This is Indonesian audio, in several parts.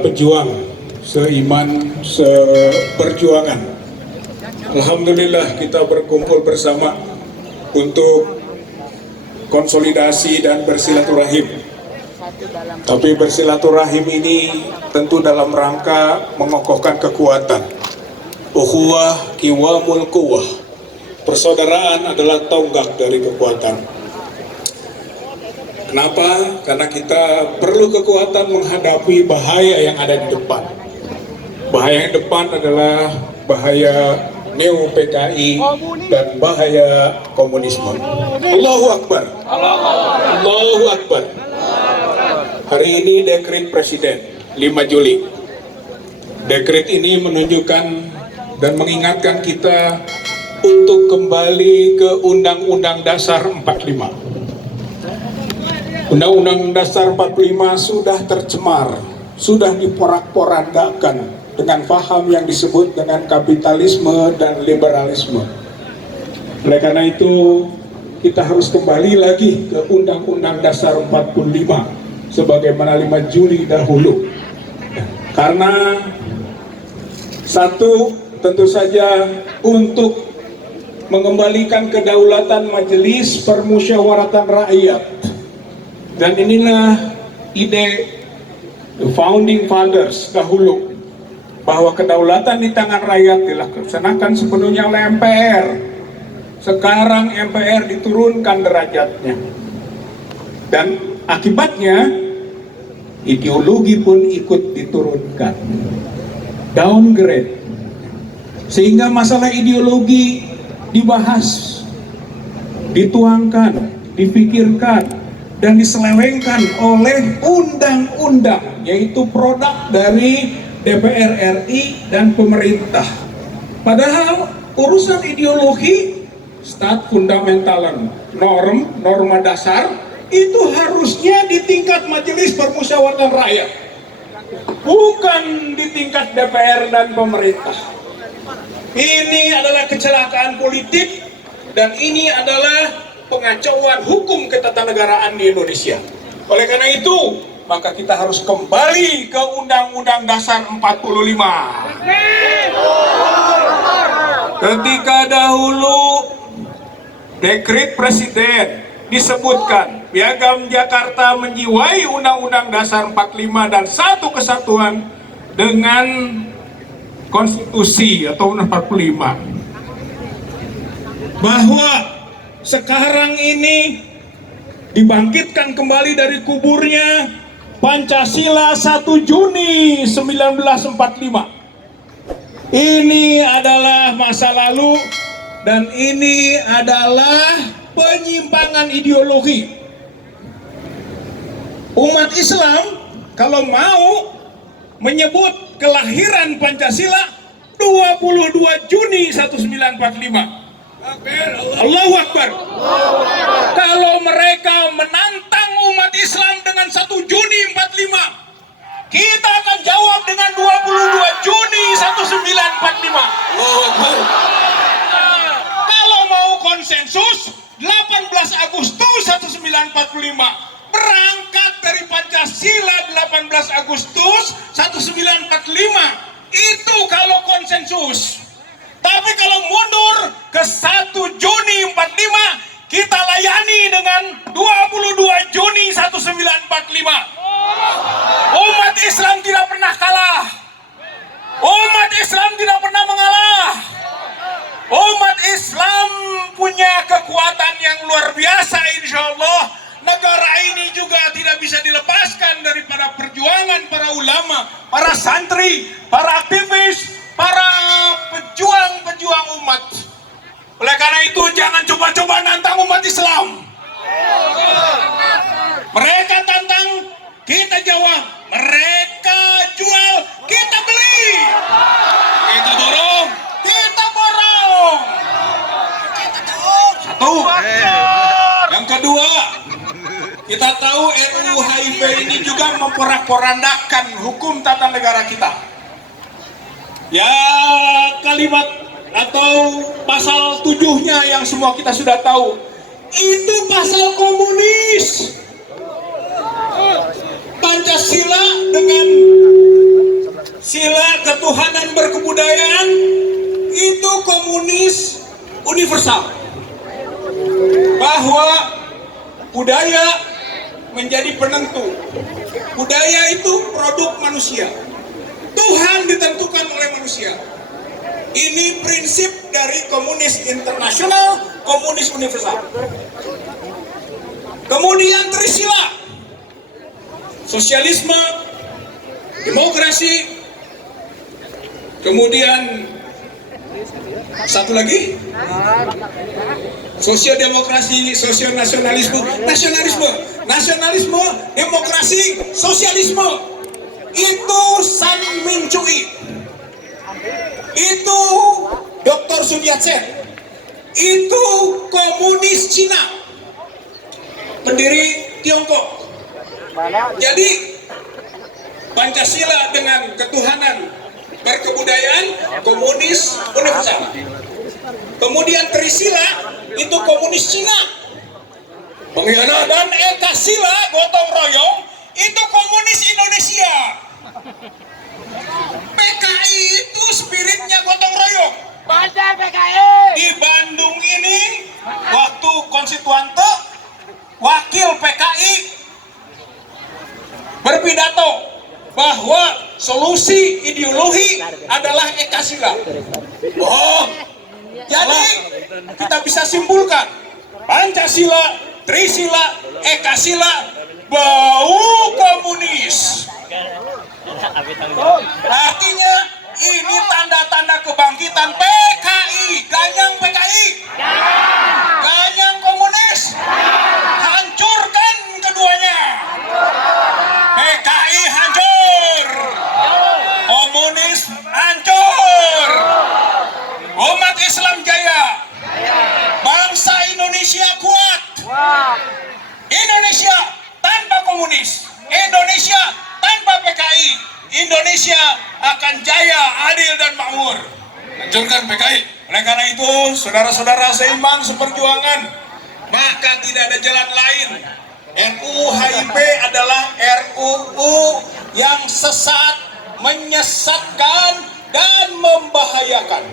pejuang seiman, seperjuangan. Alhamdulillah kita berkumpul bersama untuk konsolidasi dan bersilaturahim. Tapi bersilaturahim ini tentu dalam rangka mengokohkan kekuatan. Ukhuwah qiwamul quwwah. Persaudaraan adalah tonggak dari kekuatan. Kenapa? Karena kita perlu kekuatan menghadapi bahaya yang ada di depan. Bahaya yang depan adalah bahaya Neo PKI dan bahaya komunisme. Allahu Akbar. Allahu Akbar. Hari ini dekret Presiden 5 Juli. Dekret ini menunjukkan dan mengingatkan kita untuk kembali ke Undang-Undang Dasar 45. Undang-Undang Dasar 45 sudah tercemar, sudah diporak-porandakan dengan paham yang disebut dengan kapitalisme dan liberalisme. Oleh karena itu, kita harus kembali lagi ke Undang-Undang Dasar 45 sebagaimana 5 Juli dahulu. Karena satu, tentu saja untuk mengembalikan kedaulatan Majelis Permusyawaratan Rakyat. Dan inilah ide the founding fathers dahulu, bahwa kedaulatan di tangan rakyat dilaksanakan sepenuhnya oleh MPR. Sekarang MPR diturunkan derajatnya. Dan akibatnya ideologi pun ikut diturunkan. Downgrade. Sehingga masalah ideologi dibahas, dituangkan, dipikirkan, dan diselewengkan oleh undang-undang, yaitu produk dari DPR RI dan pemerintah. Padahal urusan ideologi, stat fundamentalan, norma dasar, itu harusnya di tingkat Majelis Permusyawaratan Rakyat, bukan di tingkat DPR dan pemerintah. Ini adalah kecelakaan politik dan ini adalah pengacauan hukum ketatanegaraan di Indonesia. Oleh karena itu, maka kita harus kembali ke Undang-Undang Dasar 45. Ketika dahulu dekret Presiden disebutkan Piagam Jakarta menjiwai Undang-Undang Dasar 45 dan satu kesatuan dengan konstitusi atau Undang 45, bahwa sekarang ini dibangkitkan kembali dari kuburnya Pancasila 1 Juni 1945. Ini adalah masa lalu dan ini adalah penyimpangan ideologi. Umat Islam kalau mau menyebut kelahiran Pancasila 22 Juni 1945. Allahu Akbar. Kalau mereka menantang umat Islam dengan 1 Juni 45, kita akan jawab dengan 22 Juni 1945. Allahu Akbar. Kalau mau konsensus 18 Agustus 1945. Berangkat dari Pancasila 18 Agustus 1945. Itu kalau konsensus. Tapi kalau mundur ke 1 Juni 45, kita layani dengan 22 Juni 1945. Umat Islam tidak pernah kalah. Umat Islam tidak pernah mengalah. Umat Islam punya kekuatan yang luar biasa, insya Allah. Negara ini juga tidak bisa dilepaskan daripada perjuangan para ulama, para santri, para aktivis, para pejuang-pejuang umat. Oleh karena itu jangan coba-coba nantang umat Islam. Mereka tantang, kita jawab. Mereka jual, kita beli. Kita dorong, kita borong. Satu. Yang kedua, kita tahu RUU HIV ini juga memporak-porandakan hukum tata negara kita. Ya, kalimat atau pasal 7-nya yang semua kita sudah tahu, itu pasal komunis. Pancasila dengan sila ketuhanan berkebudayaan itu komunis universal, bahwa budaya menjadi penentu. Budaya itu produk manusia, Tuhan ditentukan oleh manusia. Ini prinsip dari komunis internasional, komunis universal. Kemudian Trisila, sosialisme, demokrasi, kemudian satu lagi sosial demokrasi, sosial nasionalisme, nasionalisme, demokrasi, sosialisme. Itu San Mincui, itu Dr. Sun Yat-sen, itu komunis Cina, pendiri Tiongkok. Jadi Pancasila dengan ketuhanan berkebudayaan komunis universal. Kemudian Trisila itu komunis Cina. Dan Ekasila gotong royong itu komunis Indonesia. PKI itu spiritnya gotong royong. Mantap PKI. Di Bandung ini waktu konstituante wakil PKI berpidato bahwa solusi ideologi adalah Ekasila. Oh, jadi kita bisa simpulkan Pancasila, Trisila, Ekasila bau komunis. Artinya ini tanda-tanda kebangkitan PKI, ganyang PKI, ganyang komunis. Hancurkan keduanya. PKI hancur, komunis hancur, umat Islam jaya, bangsa Indonesia kuat. Indonesia tanpa komunis, Indonesia tanpa PKI, Indonesia akan jaya, adil dan makmur. Hancurkan PKI. Oleh karena itu, saudara-saudara seiman seperjuangan, maka tidak ada jalan lain. RUU HIP adalah RUU yang sesat, menyesatkan, dan membahayakan.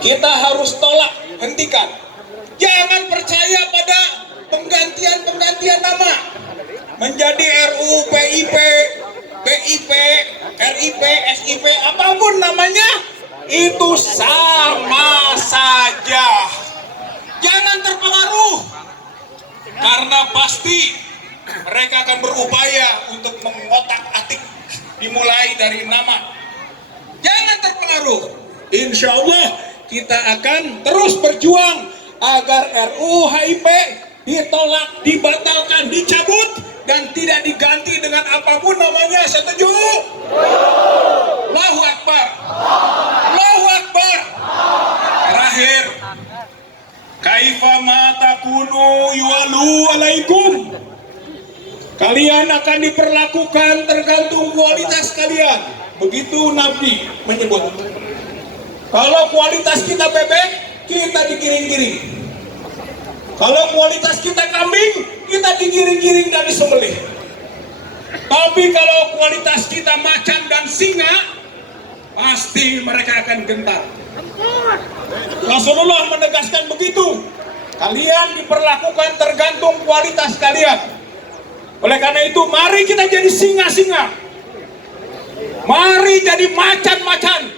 Kita harus tolak, hentikan. Jangan percaya pada penggantian nama. Menjadi RUU PIP, BIP, RIP, SIP, apapun namanya, itu sama saja. Jangan terpengaruh. Karena pasti mereka akan berupaya untuk mengotak-atik, dimulai dari nama. Jangan terpengaruh. Insya Allah kita akan terus berjuang agar RUU HIP ditolak, dibatalkan, dicabut, dan tidak diganti dengan apapun namanya. Setuju? Allahu Akbar. Allahu Akbar. Terakhir, kaifa ma takunu yuwalu alaikum. Kalian akan diperlakukan tergantung kualitas kalian. Begitu Nabi menyebut. Kalau kualitas kita bebek, kita digiring-giring. Kalau kualitas kita kambing, kita digiring-giring dan disembelih. Tapi kalau kualitas kita macan dan singa, pasti mereka akan gentar. Rasulullah menegaskan begitu. Kalian diperlakukan tergantung kualitas kalian. Oleh karena itu, mari kita jadi singa-singa. Mari jadi macan-macan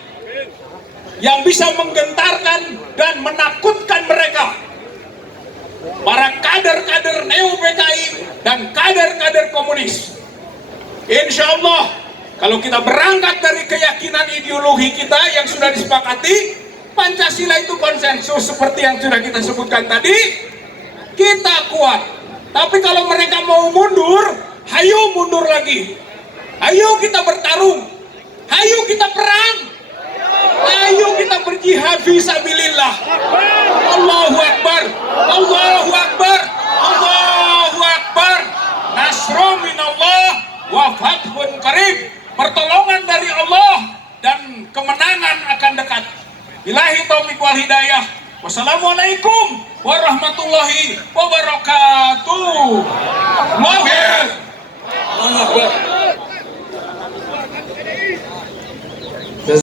yang bisa menggentarkan dan menakutkan mereka. Para kader-kader Neo PKI dan kader-kader komunis. Insya Allah, kalau kita berangkat dari keyakinan ideologi kita yang sudah disepakati, Pancasila itu konsensus seperti yang sudah kita sebutkan tadi, kita kuat. Tapi kalau mereka mau mundur, hayo mundur lagi. Ayo kita bertarung. Ayo kita perang. Ayo kita berjihad fisabilillah. Allahu Akbar. Allahu Akbar. Allahu Akbar. Nasrun minallah wa fathun qarib. Pertolongan dari Allah dan kemenangan akan dekat. Billahi taufiq wal hidayah. Wassalamualaikum warahmatullahi wabarakatuh.